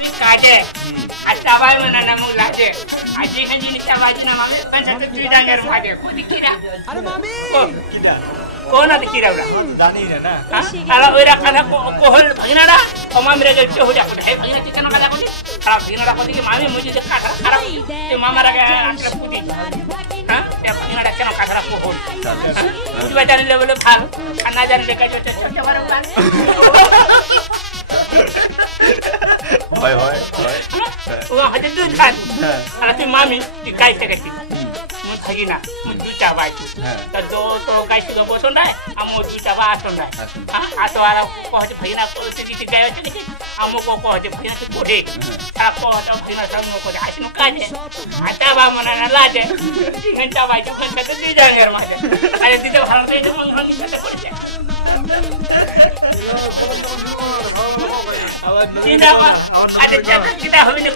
मी काजे आता बाय म्हणा ना मग लाजे आजी खंजी निशा बाजी ना मामे पण सत तू डांगर माझे कोणी किरा अरे मामी किदा कोण आता किरावरा जानी ना ala oira kada kohol bhaginara oma mere ge ho ja hai bhagina chicken kada ko khara bhaginara ko ki mami mujhe de khara khara te mama ra ge akra puti ha te bhaginara chicken kada ko hol mujhe bajane level bhal khana jane le ka jo chote baro plan hoy hoy o hade du khan ala te mami ti kai te gati mun bhagina mun du cha bai ta do to kai su go sondai amo du cha ba sondai ha ato ala ko hade bhagina ko ti ti kai te amo ko hade bhagina ti ko de ta ko ta bhagina sang ko de asinu ka de ata ba mana na la de ngan cha bai ju kan ka ti janger ma de ale ti de bhal de mang mang ka te ko de Tidak, ada cakap kita hari ini